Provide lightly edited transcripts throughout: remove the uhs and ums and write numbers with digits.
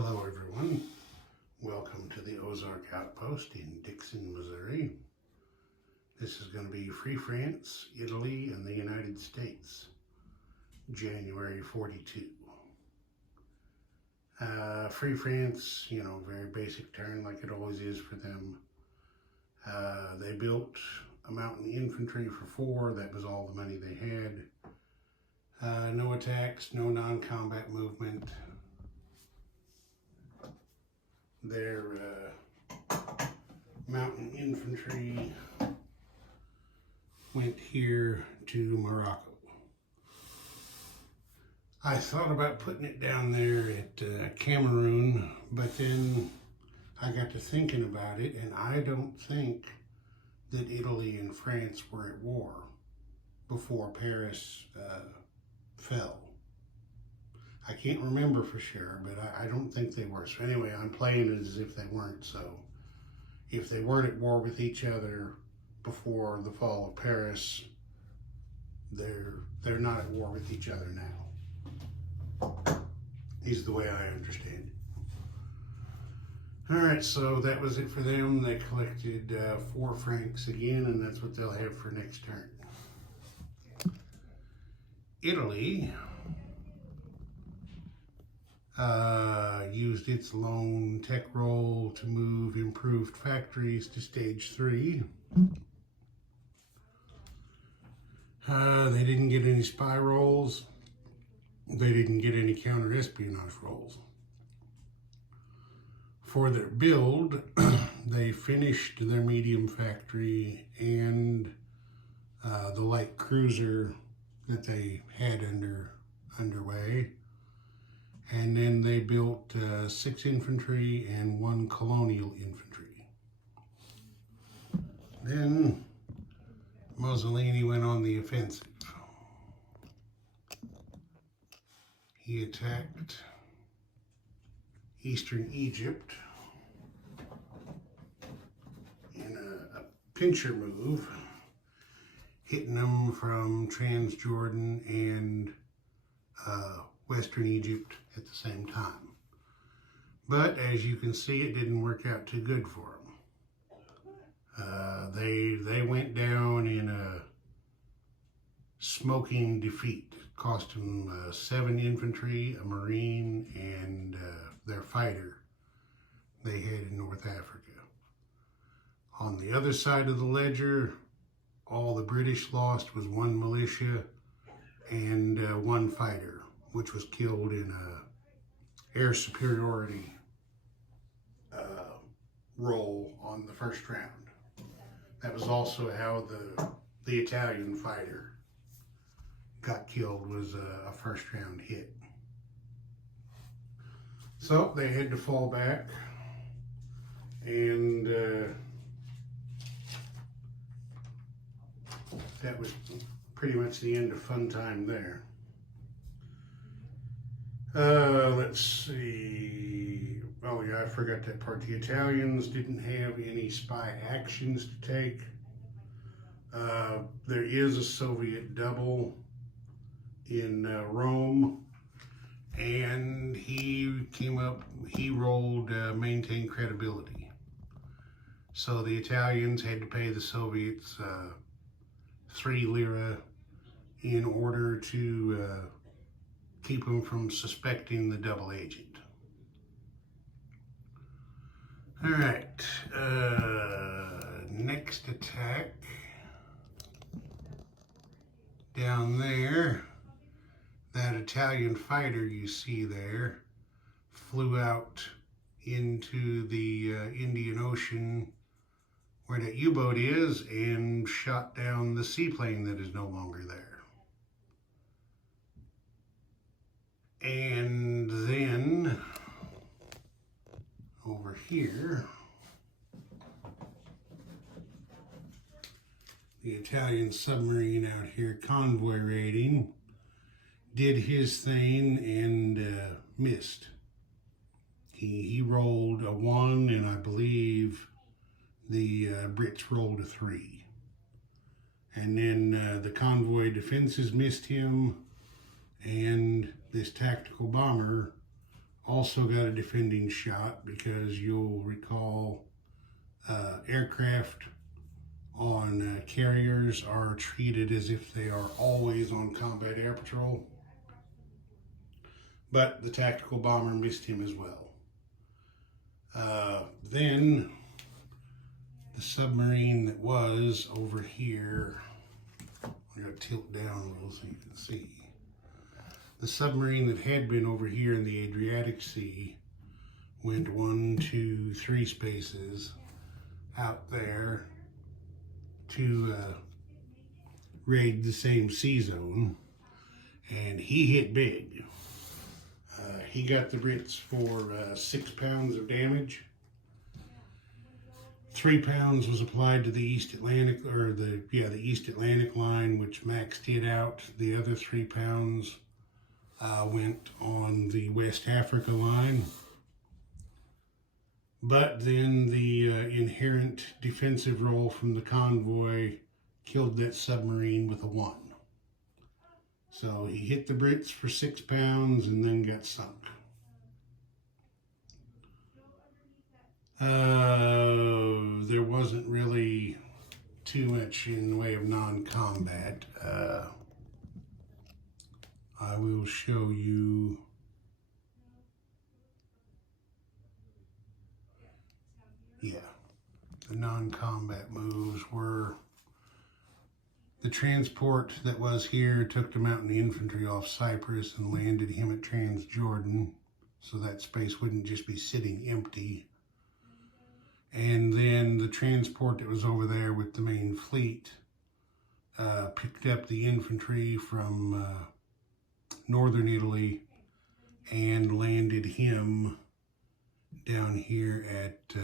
Hello everyone, welcome to the Ozark Outpost in Dixon, Missouri. This is going to be Free France, Italy, and the United States, January 42. Free France, very basic turn like it always is for them. They built a mountain infantry for 4, that was all the money they had. No attacks, no non-combat movement. Their mountain infantry went here to Morocco. I thought about putting it down there at Cameroon, but then I got to thinking about it, and I don't think that Italy and France were at war before Paris fell. I can't remember for sure, but I don't think they were. So anyway, I'm playing it as if they weren't. So if they weren't at war with each other before the fall of Paris, they're not at war with each other now. Is the way I understand it. All right, so that was it for them. They collected 4 francs again, and that's what they'll have for next turn. Italy used its lone tech roll to move improved factories to stage 3. They didn't get any spy rolls. They didn't get any counter-espionage rolls. For their build, they finished their medium factory and the light cruiser that they had underway. And then they built 6 infantry and 1 colonial infantry. Then Mussolini went on the offensive. He attacked eastern Egypt in a pincher move, hitting them from Transjordan and Western Egypt at the same time. But as you can see, it didn't work out too good for them. They went down in a smoking defeat. Cost them 7 infantry, a marine, and their fighter they had in North Africa. On the other side of the ledger, all the British lost was 1 militia and 1 fighter, which was killed in a air superiority role on the first round. That was also how the Italian fighter got killed, was a first round hit. So they had to fall back, and that was pretty much the end of fun time there. Let's see. Oh yeah, I forgot that part. The Italians didn't have any spy actions to take. There is a Soviet double in Rome, and he rolled maintain credibility. So the Italians had to pay the Soviets 3 lira in order to keep them from suspecting the double agent. All right, next attack down there. That Italian fighter you see there flew out into the Indian Ocean where that U-boat is and shot down the seaplane that is no longer there. And then over here, the Italian submarine out here, convoy raiding, did his thing and missed. He rolled a 1, and I believe the Brits rolled a 3. And then the convoy defenses missed him, and this tactical bomber also got a defending shot, because you'll recall aircraft on carriers are treated as if they are always on combat air patrol. But the tactical bomber missed him as well. Then the submarine that was over here, I gotta tilt down a little so you can see. The submarine that had been over here in the Adriatic Sea went 1, 2, 3 spaces out there to raid the same sea zone, and he hit big. He got the Brits for 6 pounds of damage. 3 pounds was applied to the East Atlantic, or the East Atlantic line, which maxed it out. The other 3 pounds went on the West Africa line. But then the inherent defensive role from the convoy killed that submarine with a 1. So he hit the Brits for 6 pounds and then got sunk. There wasn't really too much in the way of non-combat. I will show you. Yeah, the non-combat moves were the transport that was here took the mountain infantry off Cyprus and landed him at Transjordan, so that space wouldn't just be sitting empty. And then the transport that was over there with the main fleet picked up the infantry from northern Italy and landed him down here at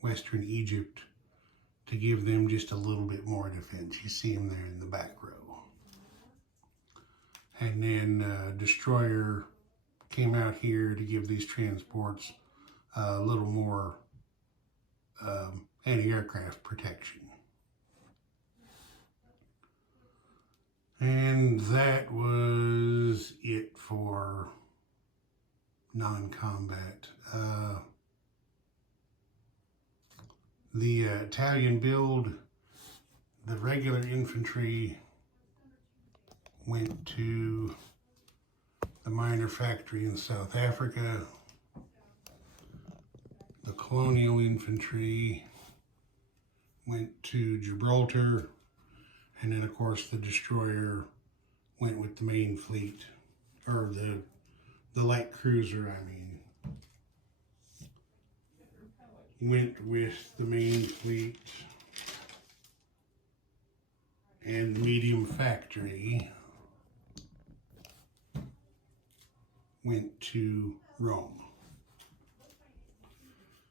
western Egypt to give them just a little bit more defense. You see him there in the back row. And then destroyer came out here to give these transports a little more anti-aircraft protection. And that was it for non-combat. The Italian build, the regular infantry went to the minor factory in South Africa. The colonial infantry went to Gibraltar, and then of course the destroyer went with the main fleet, or the light cruiser, I mean, went with the main fleet, and the medium factory went to Rome.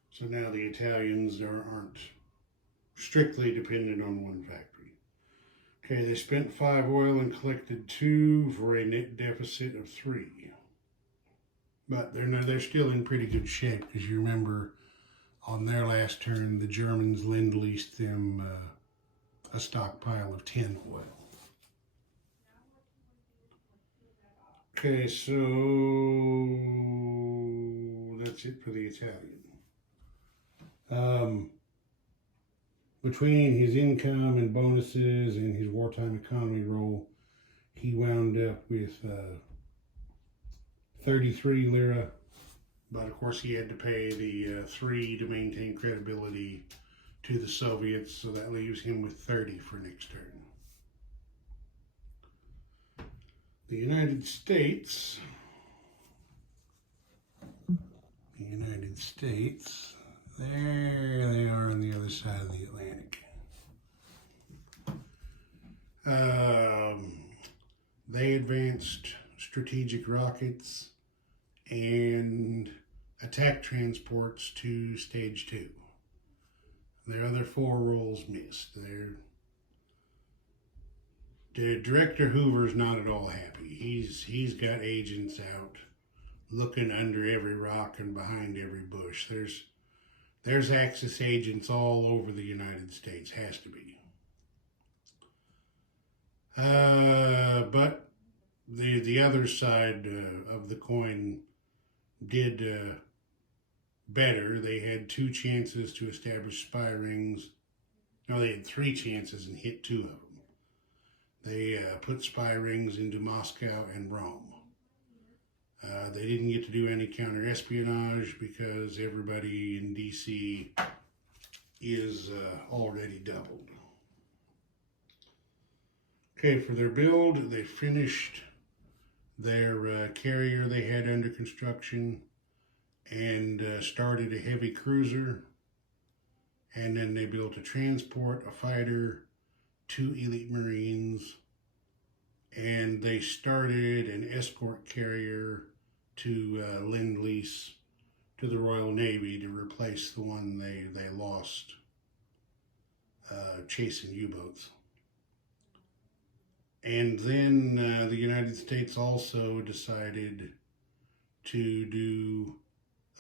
So now the Italians aren't strictly dependent on one factory. Okay, they spent 5 oil and collected 2 for a net deficit of 3. But they're still in pretty good shape, because you remember on their last turn, the Germans lend-leased them a stockpile of 10 oil. Okay, so that's it for the Italian. Between his income and bonuses and his wartime economy role, he wound up with 33 lira, but of course he had to pay the 3 to maintain credibility to the Soviets, so that leaves him with 30 for next turn. The United States, there they are on the other side of the Atlantic. They advanced strategic rockets and attack transports to stage 2. Their other 4 roles missed. Director Hoover's not at all happy. He's got agents out looking under every rock and behind every bush. There's Axis agents all over the United States, has to be. But the other side of the coin did better. They had 2 chances to establish spy rings. No, they had 3 chances and hit 2 of them. They put spy rings into Moscow and Rome. They didn't get to do any counter-espionage because everybody in D.C. is already doubled. Okay, for their build, they finished their carrier they had under construction and started a heavy cruiser. And then they built a transport, a fighter, 2 elite Marines, and they started an escort carrier to lend lease to the Royal Navy to replace the one they lost chasing U-boats. And then the United States also decided to do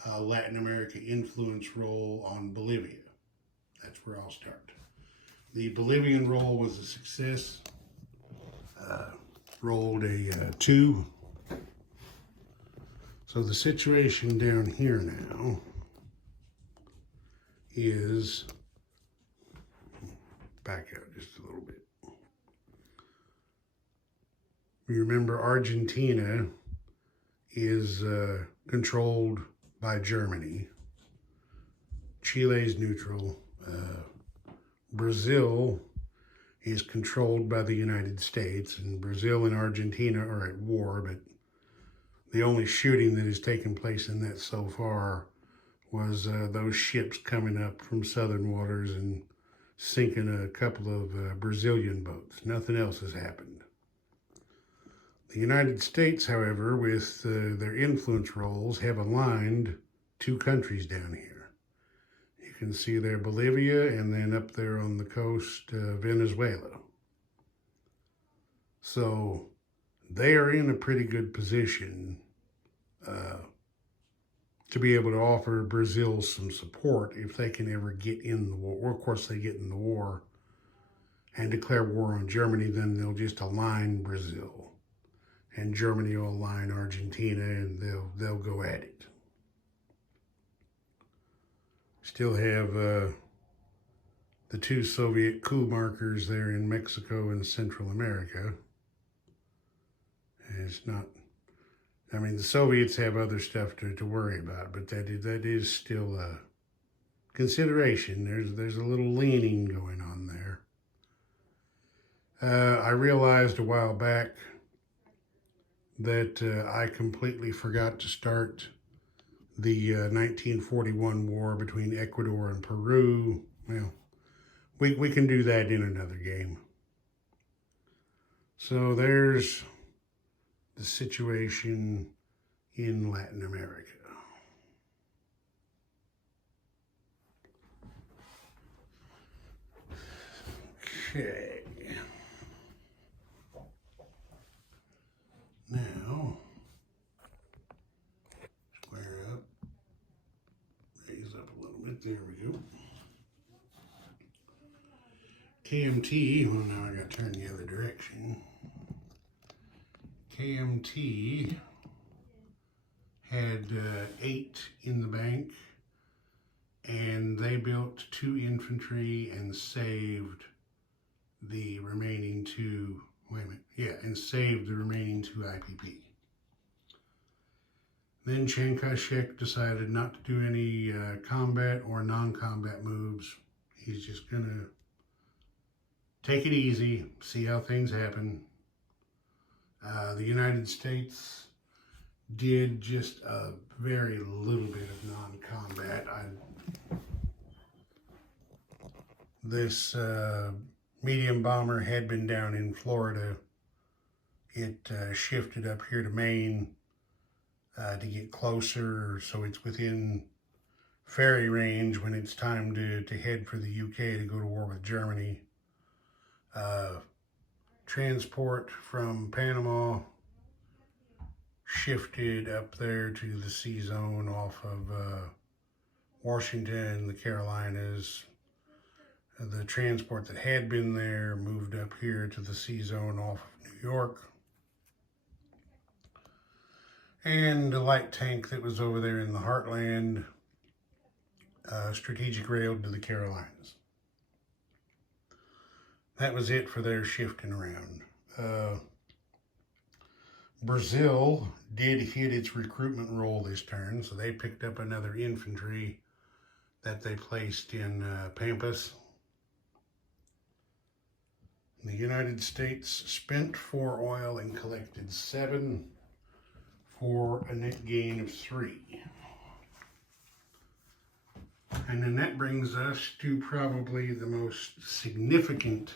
a Latin America influence role on Bolivia. That's where I'll start. The Bolivian role was a success. Rolled a 2. So the situation down here now is, back out just a little bit. Remember, Argentina is controlled by Germany. Chile's neutral. Brazil is controlled by the United States, and Brazil and Argentina are at war, but the only shooting that has taken place in that so far was those ships coming up from southern waters and sinking a couple of Brazilian boats. Nothing else has happened. The United States, however, with their influence roles, have aligned 2 countries down here. You can see there Bolivia, and then up there on the coast, Venezuela. So they are in a pretty good position to be able to offer Brazil some support if they can ever get in the war. Or of course, they get in the war and declare war on Germany, then they'll just align Brazil. And Germany will align Argentina, and they'll go at it. Still have the 2 Soviet coup markers there in Mexico and Central America. And it's not, I mean, the Soviets have other stuff to worry about, but that is still a consideration. There's a little leaning going on there. I realized a while back that I completely forgot to start the 1941 war between Ecuador and Peru. Well, we can do that in another game. So there's the situation in Latin America. Okay. Now, square up, raise up a little bit, there we go. KMT, well now I gotta turn the other direction. KMT had 8 in the bank, and they built 2 infantry and saved the remaining 2, and saved the remaining 2 IPP. Then Chiang Kai-shek decided not to do any combat or non-combat moves. He's just gonna take it easy, see how things happen. The United States did just a very little bit of non-combat. This medium bomber had been down in Florida. It shifted up here to Maine to get closer, so it's within ferry range when it's time to head for the UK to go to war with Germany. Transport from Panama shifted up there to the sea zone off of Washington, the Carolinas. The transport that had been there moved up here to the sea zone off of New York. and the light tank that was over there in the Heartland strategic railed to the Carolinas. That was it for their shifting around. Brazil did hit its recruitment roll this turn, so they picked up another infantry that they placed in Pampas. The United States spent 4 oil and collected 7 for a net gain of 3. And then that brings us to probably the most significant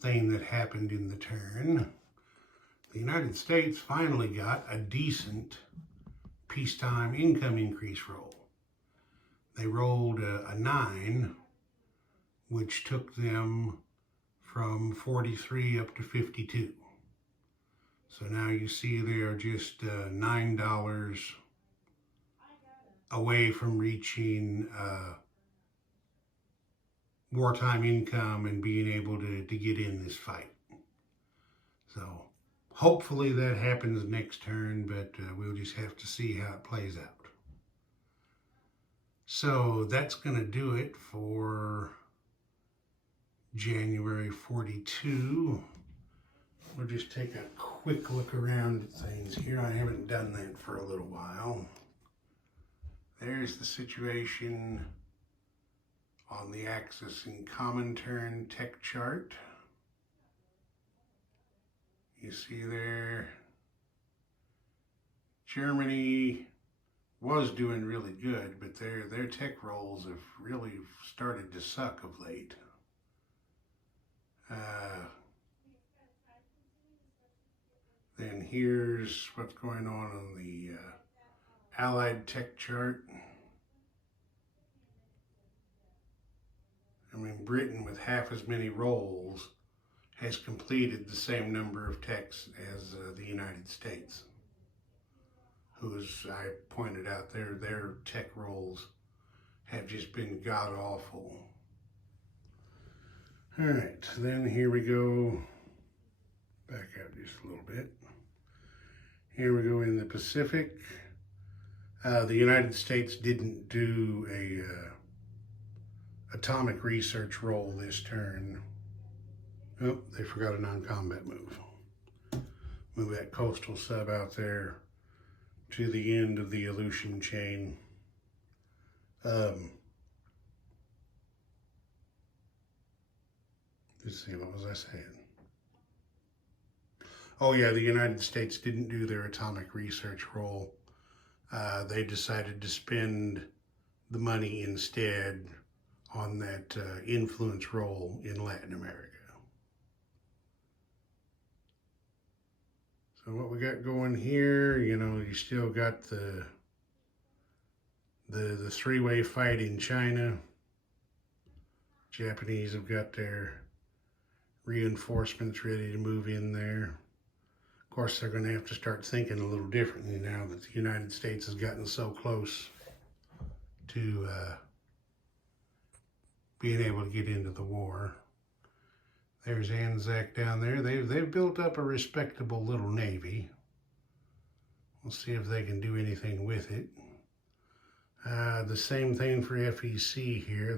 thing that happened in the turn. The United States finally got a decent peacetime income increase roll. They rolled a 9, which took them from 43 up to 52. So now you see they are just $9 away from reaching wartime income and being able to get in this fight. So hopefully that happens next turn, but we'll just have to see how it plays out. So that's going to do it for January 42. We'll just take a quick look around at things here. I haven't done that for a little while. There's the situation on the Axis and Comintern tech chart. You see there, Germany was doing really good, but their tech rolls have really started to suck of late. Then here's what's going on the Allied tech chart. I mean, Britain, with half as many rolls, has completed the same number of techs as the United States, who, as I pointed out, their tech rolls have just been god-awful. All right, then here we go. Back out just a little bit. Here we go in the Pacific. The United States didn't do a atomic research roll this turn. Oh, they forgot a non-combat move. Move that coastal sub out there to the end of the Aleutian chain. Let's see, what was I saying? Oh yeah, the United States didn't do their atomic research roll. They decided to spend the money instead on that influence roll in Latin America. So what we got going here, you know, you still got the three-way fight in China. Japanese have got their reinforcements ready to move in there. Of course, they're going to have to start thinking a little differently now that the United States has gotten so close to being able to get into the war. There's Anzac down there. They've built up a respectable little navy. We'll see if they can do anything with it. The same thing for FEC here.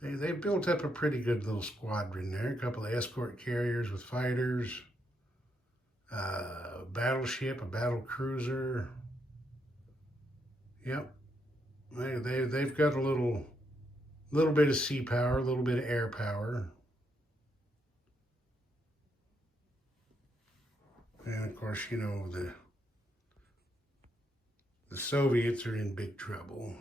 They've built up a pretty good little squadron there. A couple of escort carriers with fighters, a battleship, a battle cruiser. Yep, they've got a little bit of sea power, a little bit of air power. And of course, you know, the Soviets are in big trouble.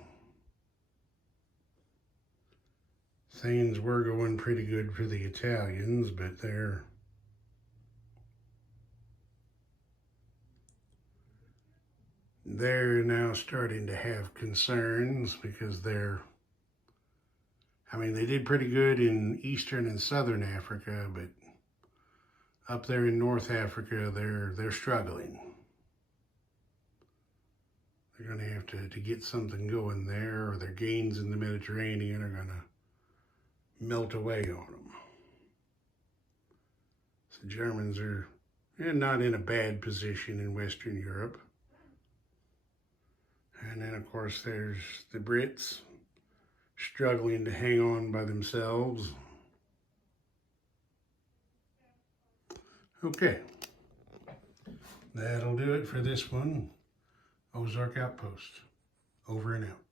Things were going pretty good for the Italians, but they're now starting to have concerns because they did pretty good in Eastern and Southern Africa, but up there in North Africa, they're struggling. They're going to have to get something going there, or their gains in the Mediterranean are going to melt away on them. The Germans are not in a bad position in Western Europe. And then, of course, there's the Brits struggling to hang on by themselves. Okay, that'll do it for this one. Ozark Outpost, over and out.